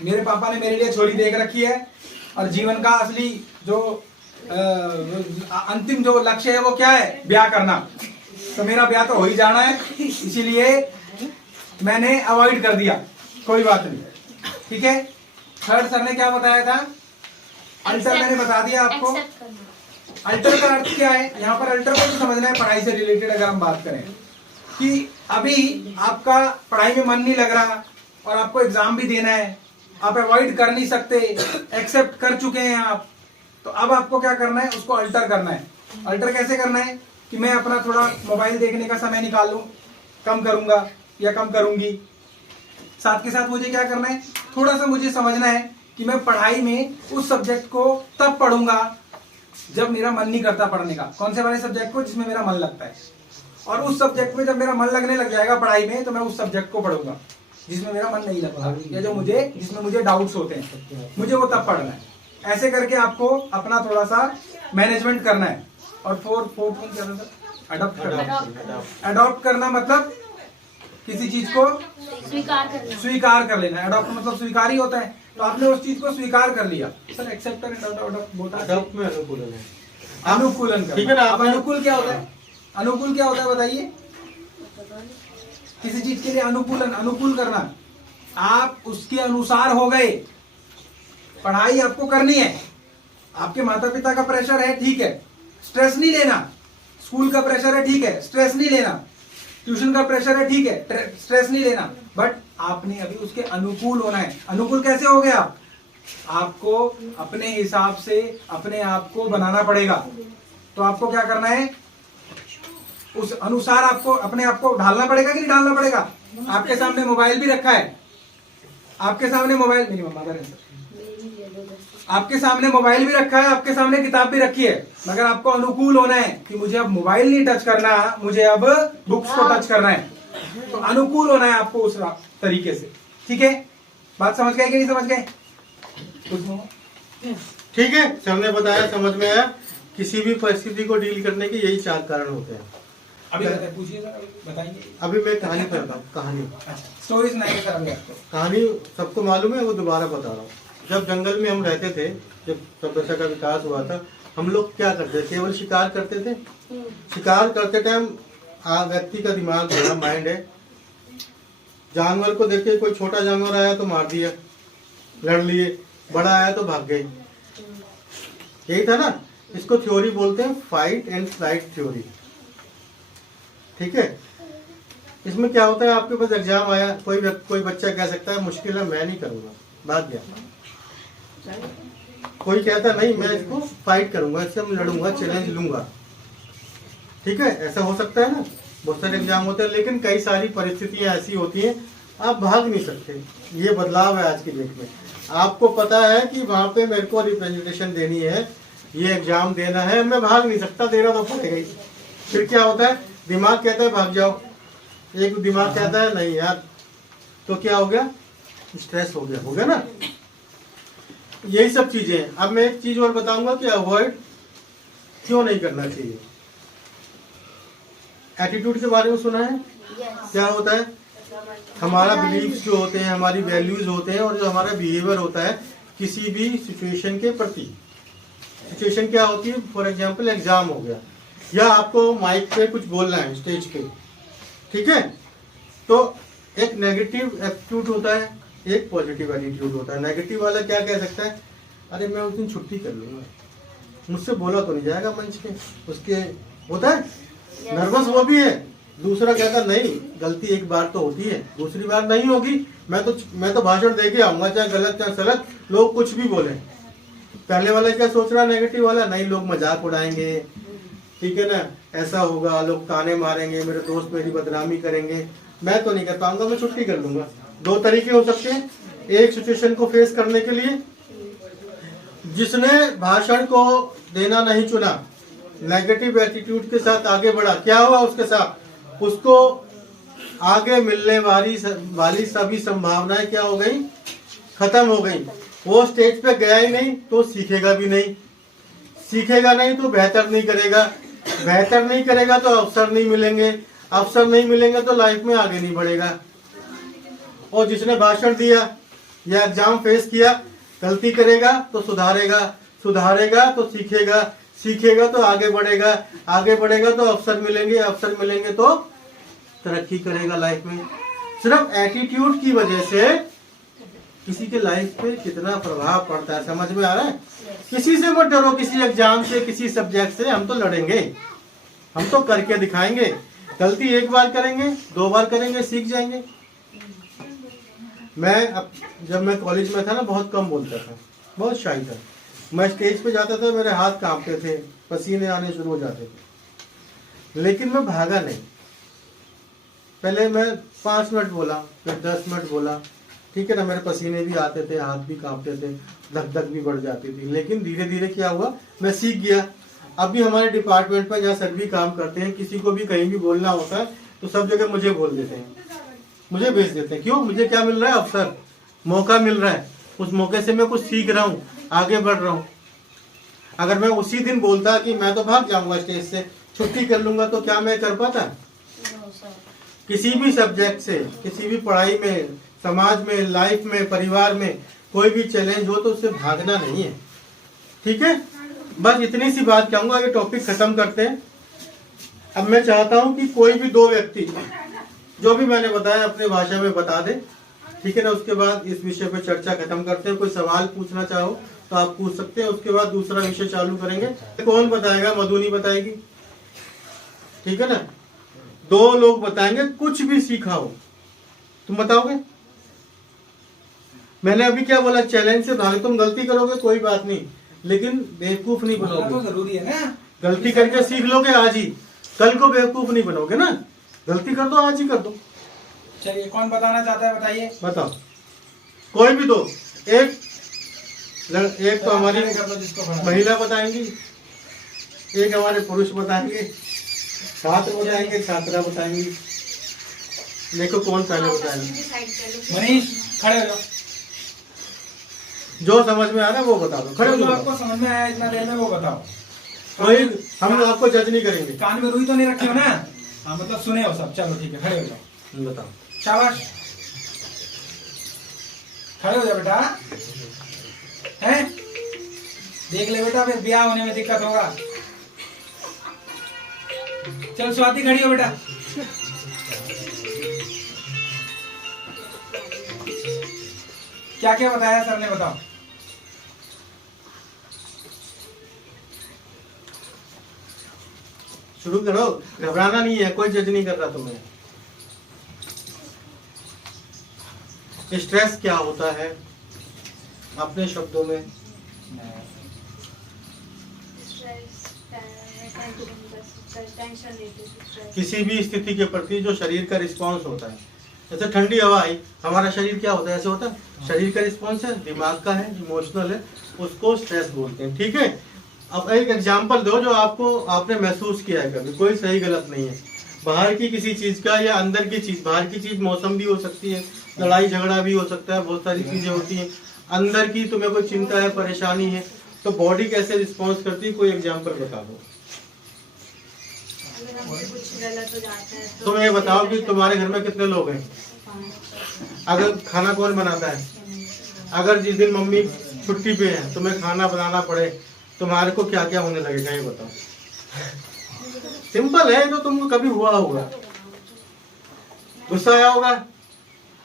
मेरे पापा ने मेरे लिए छोरी देख रखी है और जीवन का असली जो अंतिम जो लक्ष्य है वो क्या है? ब्याह करना। तो मेरा ब्याह तो हो ही जाना है, इसीलिए मैंने अवॉइड कर दिया। कोई बात नहीं। ठीक है? थर्ड सर ने क्या बताया था? अल्टर मैंने बता दिया आपको। अल्टर का अर्थ क्या है? यहाँ पर अल्टर को तो समझना है पढ़ाई से रिलेटेड। अगर हम बात करें कि अभी आपका पढ़ाई में मन नहीं लग रहा और आपको एग्जाम भी देना है, आप अवॉइड कर नहीं सकते, एक्सेप्ट कर चुके हैं आप, तो अब आपको क्या करना है? उसको अल्टर करना है। अल्टर कैसे करना है? कि मैं अपना थोड़ा मोबाइल देखने का समय निकाल लूं, कम करूंगा या कम करूंगी। साथ के साथ मुझे क्या करना है? थोड़ा सा मुझे समझना है कि मैं पढ़ाई में उस सब्जेक्ट को तब पढ़ूंगा जब मेरा मन नहीं करता पढ़ने का। कौन से वाले सब्जेक्ट को? जिसमें मेरा मन लगता है। और उस सब्जेक्ट में जब मेरा मन लगने लग जाएगा पढ़ाई में, तो मैं उस सब्जेक्ट को पढ़ूंगा जिसमें मेरा मन नहीं लगता, या जिसमें मुझे डाउट्स होते हैं, मुझे वो तब पढ़ना है। ऐसे करके आपको अपना थोड़ा सा मैनेजमेंट करना है। और फोर्थ क्या था? अडॉप्ट करना। अडॉप्ट करना मतलब किसी चीज को स्वीकार कर लेना। अडॉप्ट मतलब स्वीकार ही होता है, तो आपने उस चीज को स्वीकार कर लिया। सर एक्सेप्ट एंड अडॉप्ट में अनुकूलन है। अनुकूलन ठीक है ना? अब अनुकूल क्या होता है? अनुकूल क्या होता है बताइए? किसी चीज के लिए अनुकूलन, अनुकूल करना। आप उसके अनुसार हो गए। पढ़ाई आपको करनी है, आपके माता पिता का प्रेशर है, ठीक है, स्ट्रेस नहीं लेना। स्कूल का प्रेशर है, ठीक है, स्ट्रेस नहीं लेना। ट्यूशन का प्रेशर है, ठीक है, स्ट्रेस नहीं लेना। बट आपने अभी उसके अनुकूल होना है। अनुकूल कैसे हो गया? आपको अपने हिसाब से अपने आप को बनाना पड़ेगा। तो आपको क्या करना है? उस अनुसार आपको अपने आप को ढालना पड़ेगा कि नहीं ढालना पड़ेगा? आपके सामने मोबाइल भी रखा है, आपके सामने मोबाइल, मेरी मम्मा का आपके सामने मोबाइल भी रखा है, आपके सामने किताब भी रखी है, मगर आपको अनुकूल होना है कि मुझे अब मोबाइल नहीं टच करना, मुझे अब बुक्स को टच करना है। तो अनुकूल होना है आपको उस तरीके से। ठीक है? बात समझ गए कि नहीं समझ गए? ठीक है, सर ने बताया, समझ में आया। किसी भी परिस्थिति को डील करने के यही 4 कारण होते हैं। अभी पूछिए सर, बताइए। अभी मैं कहानी पढ़ता हूँ। कहानी स्टोरी सुनाइए सर अभी आपको। कहानी सबको मालूम है, वो दोबारा बता रहा हूँ। जब जंगल में हम रहते थे, जब सभ्यता का विकास हुआ था, हम लोग क्या करते थे? केवल शिकार करते थे। शिकार करते टाइम व्यक्ति का दिमाग बड़ा माइंड है, जानवर को देख के कोई छोटा जानवर आया तो मार दिया, लड़ लिए, बड़ा आया तो भाग गए। यही था ना? इसको थ्योरी बोलते हैं, फाइट एंड फ्लाइट थ्योरी। ठीक है, इसमें क्या होता है, आपके पास एग्जाम आया, कोई बच्चा कह सकता है मुश्किल है, मैं नहीं करूंगा, भाग गया। कोई कहता नहीं मैं इसको फाइट करूंगा, इससे मैं लड़ूंगा, चैलेंज लूंगा। ठीक है, ऐसा हो सकता है ना, बहुत सारे एग्जाम होते हैं, लेकिन कई सारी परिस्थितियां ऐसी होती हैं आप भाग नहीं सकते। ये बदलाव है आज की डेट में। आपको पता है कि वहां पे मेरे को रिप्रेजेंटेशन देनी है, ये एग्जाम देना है, मैं भाग नहीं सकता, देना तो पड़ेगा ही। फिर क्या होता है, दिमाग कहता है भाग जाओ, एक दिमाग कहता है नहीं यार, तो क्या हो गया, स्ट्रेस हो गया ना। यही सब चीजें। अब मैं एक चीज और बताऊंगा कि अवॉइड क्यों नहीं करना चाहिए। एटीट्यूड के बारे में सुना है? क्या होता है, हमारा बिलीव्स जो होते हैं, हमारी वैल्यूज होते हैं, और जो हमारा बिहेवियर होता है किसी भी सिचुएशन के प्रति। सिचुएशन क्या होती है, फॉर एग्जांपल एग्जाम हो गया, या आपको माइक पे कुछ बोलना है स्टेज पे, ठीक है, तो एक नेगेटिव एटीट्यूड होता है, एक पॉजिटिव एटीट्यूड होता है। नेगेटिव वाला क्या कह सकता है, अरे मैं उस दिन छुट्टी कर लूंगा, मुझसे बोला तो नहीं जाएगा मंच पे, उसके होता है नर्वस, वो भी है। दूसरा कहता नहीं, गलती एक बार तो होती है, दूसरी बार नहीं होगी, मैं तो भाषण दे के आऊंगा, चाहे गलत चाहे सलत, लोग कुछ भी बोले। पहले वाला क्या सोच रहा, नेगेटिव वाला, नहीं लोग मजाक उड़ाएंगे, ठीक है ना, ऐसा होगा, लोग ताने मारेंगे, मेरे दोस्त मेरी बदनामी करेंगे, मैं तो नहीं कर पाऊंगा, मैं छुट्टी कर लूंगा। दो तरीके हो सकते हैं एक सिचुएशन को फेस करने के लिए। जिसने भाषण को देना नहीं चुना, नेगेटिव एटीट्यूड के साथ आगे बढ़ा, क्या हुआ उसके साथ, उसको आगे मिलने वाली सभी संभावनाएं क्या हो गई, खत्म हो गई। वो स्टेज पे गया ही नहीं तो सीखेगा भी नहीं, सीखेगा नहीं तो बेहतर नहीं करेगा, बेहतर नहीं करेगा तो अवसर नहीं मिलेंगे, अवसर नहीं मिलेंगे तो लाइफ में आगे नहीं बढ़ेगा। और जिसने भाषण दिया या एग्जाम फेस किया, गलती करेगा तो सुधारेगा, सुधारेगा तो सीखेगा, सीखेगा तो आगे बढ़ेगा, आगे बढ़ेगा तो अवसर मिलेंगे, अवसर मिलेंगे तो तरक्की करेगा लाइफ में। सिर्फ एटीट्यूड की वजह से किसी के लाइफ पे कितना प्रभाव पड़ता है, समझ में आ रहा है? किसी से मत डरो, किसी एग्जाम से, किसी सब्जेक्ट से, हम तो लड़ेंगे, हम तो करके दिखाएंगे। गलती एक बार करेंगे, दो बार करेंगे, सीख जाएंगे। जब मैं कॉलेज में था ना, बहुत कम बोलता था, बहुत शाई था। मैं स्टेज पे जाता था, मेरे हाथ कांपते थे, पसीने आने शुरू हो जाते थे, लेकिन मैं भागा नहीं। पहले मैं 5 मिनट बोला, फिर 10 मिनट बोला, ठीक है ना, मेरे पसीने भी आते थे, हाथ भी कांपते थे, धक धक भी बढ़ जाती थी, लेकिन धीरे धीरे क्या हुआ, मैं सीख गया। अभी हमारे डिपार्टमेंट में जहाँ सर भी काम करते हैं, किसी को भी कहीं भी बोलना होता है तो सब जगह मुझे बोल देते हैं, मुझे भेज देते हैं। क्यों? मुझे क्या मिल रहा है, अवसर, मौका मिल रहा है, उस मौके से मैं कुछ सीख रहा हूँ, आगे बढ़ रहा हूँ। अगर मैं उसी दिन बोलता कि मैं तो भाग जाऊंगा स्टेज से, छुट्टी कर लूंगा, तो क्या मैं कर पाता? किसी भी सब्जेक्ट से, किसी भी पढ़ाई में, समाज में, लाइफ में, परिवार में कोई भी चैलेंज हो तो उससे भागना नहीं है, ठीक है। बस इतनी सी बात कहूंगा, ये टॉपिक खत्म करते हैं। अब मैं चाहता हूं कि कोई भी 2 व्यक्ति जो भी मैंने बताया अपने भाषा में बता दे, ठीक है ना। उसके बाद इस विषय पे चर्चा खत्म करते हैं। कोई सवाल पूछना चाहो तो आप पूछ सकते हैं, उसके बाद दूसरा विषय चालू करेंगे। कौन बताएगा? मधुनी बताएगी, ठीक है ना। 2 लोग बताएंगे, कुछ भी सीखा हो। तुम बताओगे? मैंने अभी क्या बोला, चैलेंज से भागे। तुम गलती करोगे कोई बात नहीं, लेकिन बेवकूफ नहीं बनोगे। तो जरूरी है ना, गलती करके सीख लोगे आज ही, कल को बेवकूफ नहीं बनोगे ना। गलती कर दो, आज ही कर दो। चलिए, कौन बताना चाहता है, बताइए। बताओ, कोई भी 2। एक तो हमारी महिला बताएंगी, एक हमारे पुरुष बताएंगे, छात्र बताएंगे, छात्रा बताएंगी। देखो कौन पहले बताएंगे। मनीष, खड़े हो जाओ। जो समझ में आ रहा है वो बता दो, खड़े हो जो जाओ। आपको समझ में आया इतना देर में वो बताओ। कोई हम आपको जज नहीं करेंगे। कान में रुई तो नहीं रखी हो ना? हाँ, मतलब सुने हो सब। चलो ठीक है, खड़े हो जाओ। बताओ। शाबाश, खड़े हो जाओ बेटा। हैं? देख ले बेटा, फिर ब्याह होने में दिक्कत होगा। चल स्वाति, खड़ी हो बेटा। क्या क्या बताया सर ने, बताओ। शुरू करो, घबराना नहीं है, कोई जज नहीं कर रहा तुम्हें। स्ट्रेस क्या होता है अपने शब्दों में? किसी भी स्थिति के प्रति जो शरीर का रिस्पांस होता है, जैसे ठंडी हवा आई, हमारा शरीर क्या होता है, ऐसे होता है। शरीर का रिस्पांस है, दिमाग का है, इमोशनल है, उसको स्ट्रेस बोलते हैं। ठीक है, अब एक एग्जांपल दो जो आपको आपने महसूस किया है कभी, कोई सही गलत नहीं है। बाहर की किसी चीज का या अंदर की चीज, बाहर की चीज मौसम भी हो सकती है, लड़ाई झगड़ा भी हो सकता है, बहुत सारी चीजें होती हैं। अंदर की तुम्हें कोई चिंता है, परेशानी है, तो बॉडी कैसे रिस्पॉन्स करती है, कोई एग्जाम्पल बता दो। अगर हमसे कुछ गलत हो जाता है तो तुम ये बताओ कि तुम्हारे घर में कितने लोग हैं, अगर खाना कौन बनाता है, अगर जिस दिन मम्मी छुट्टी पे है तुम्हें खाना बनाना पड़े, तुम्हारे को क्या क्या होने लगेगा ये बताओ। सिंपल है, तो तुमको कभी हुआ होगा, गुस्सा आया होगा,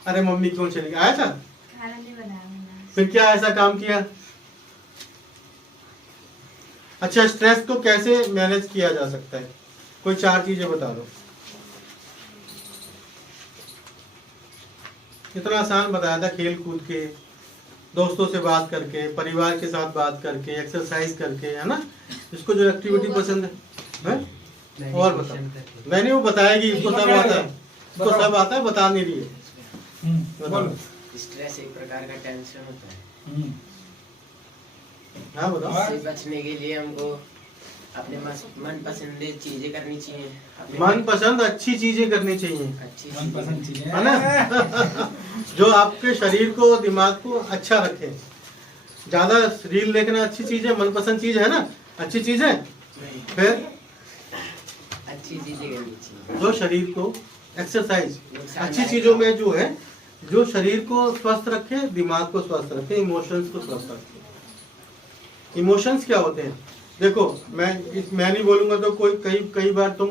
अरे मम्मी क्यों चली गई, आया था, खाना नहीं बनाया मैंने। फिर क्या ऐसा काम किया। अच्छा, स्ट्रेस को कैसे मैनेज किया जा सकता है, कोई 4 चीजें बता दो। इतना आसान बताया था, खेल कूद के, दोस्तों से बात करके, परिवार के साथ बात करके, एक्सरसाइज करके, है ना, इसको जो एक्टिविटी पसंद है? और बताओ। मैंने वो बताएगी, इसको सब आता है, इसको सब आता है, बता नहीं रही है। बताओ। स्ट्रेस एक प्रकार का टेंशन होता है। हाँ बताओ। इससे बचने के लिए हमको अपने मन पसंदीदा चीजें करनी चाहिए, मन पसंद अच्छी चीजें करनी चाहिए, अच्छी मनपसंद चीजें है ना, जो आपके शरीर को, दिमाग को अच्छा रखे। ज्यादा रील देखना अच्छी चीज है, मनपसंद चीज है ना, अच्छी चीज है। फिर अच्छी चीजें करनी चाहिए, जो शरीर को एक्सरसाइज, अच्छी चीजों में जो है, जो शरीर को स्वस्थ रखे, दिमाग को स्वस्थ रखे, इमोशंस को स्वस्थ रखे। इमोशंस क्या होते हैं, देखो मैं नहीं बोलूंगा तो कई बार तुम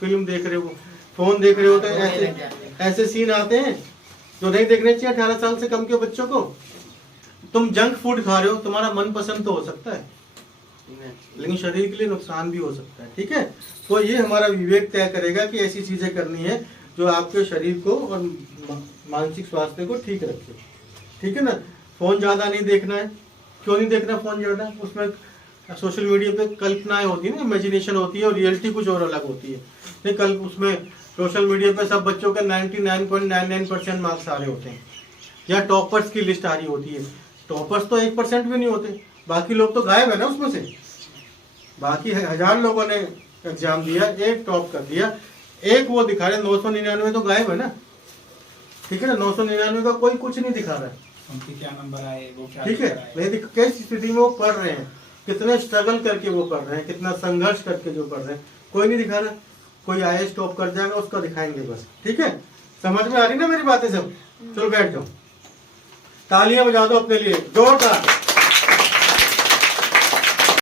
फिल्म देख रहे हो, फोन देख रहे हो, तो ऐसे सीन आते हैं जो नहीं देखने चाहिए 18 साल से कम के बच्चों को। तुम जंक फूड खा रहे हो, तुम्हारा मन पसंद तो हो सकता है, लेकिन शरीर के लिए नुकसान भी हो सकता है। ठीक है, तो ये हमारा विवेक तय करेगा कि ऐसी चीजें करनी है जो आपके शरीर को और मानसिक स्वास्थ्य को ठीक रखे। ठीक है ना, फोन ज्यादा नहीं देखना है। क्यों नहीं देखना फोन ज्यादा, उसमें सोशल मीडिया पे कल्पनाएं होती है ना, इमेजिनेशन होती है, और रियलिटी कुछ और अलग होती है। नहीं, कल उसमें सोशल मीडिया पे सब बच्चों के 99.99% मार्क्स आ रहे होते हैं, या टॉपर्स की लिस्ट आ रही होती है। टॉपर्स तो 1% भी नहीं होते, बाकी लोग तो गायब है ना उसमें से। बाकी 1000 लोगों ने एग्जाम दिया, एक टॉप कर दिया, एक वो दिखा रहे, 999 तो गायब है ना। ठीक है ना, 999 का कोई कुछ नहीं दिखा रहा है, उनके क्या नंबर आए, वो क्या ठीक है। नहीं, किस स्थिति में वो पढ़ रहे हैं, कितने स्ट्रगल करके वो पढ़ रहे हैं, कितना संघर्ष करके जो पढ़ रहे हैं, कोई नहीं दिखा रहा। कोई IAS टॉप कर जाएगा, उसका दिखाएंगे बस। ठीक है, समझ में आ रही ना मेरी बातें सब। चलो बैठ जाओ, तालियां बजा दो अपने लिए जोरदार।